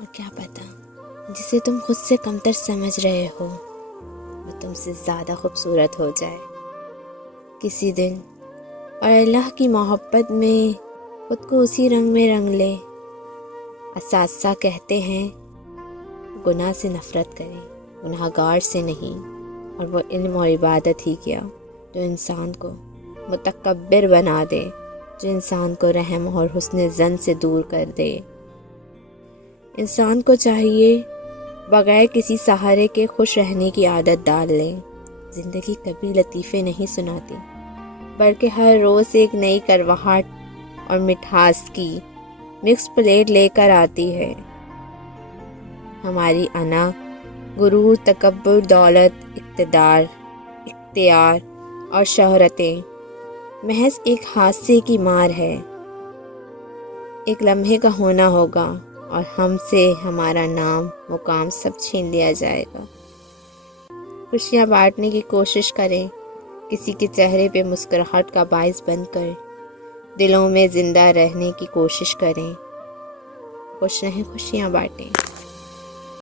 اور کیا پتہ جسے تم خود سے کمتر سمجھ رہے ہو وہ تم سے زیادہ خوبصورت ہو جائے کسی دن، اور اللہ کی محبت میں خود کو اسی رنگ میں رنگ لے۔ اساتذہ کہتے ہیں گناہ سے نفرت کریں، گناہ گار سے نہیں، اور وہ علم اور عبادت ہی کیا جو انسان کو متکبر بنا دے، جو انسان کو رحم اور حسن ظن سے دور کر دے۔ انسان کو چاہیے بغیر کسی سہارے کے خوش رہنے کی عادت ڈال لیں۔ زندگی کبھی لطیفے نہیں سناتی، بلکہ ہر روز ایک نئی کرواہٹ اور مٹھاس کی مکس پلیٹ لے کر آتی ہے۔ ہماری انا، غرور، تکبر، دولت، اقتدار، اختیار اور شہرتیں محض ایک حادثے کی مار ہے۔ ایک لمحے کا ہونا ہوگا اور ہم سے ہمارا نام، مقام سب چھین لیا جائے گا۔ خوشیاں بانٹنے کی کوشش کریں، کسی کے چہرے پہ مسکراہٹ کا باعث بن کر دلوں میں زندہ رہنے کی کوشش کریں۔ خوش رہیں، خوشیاں بانٹیں۔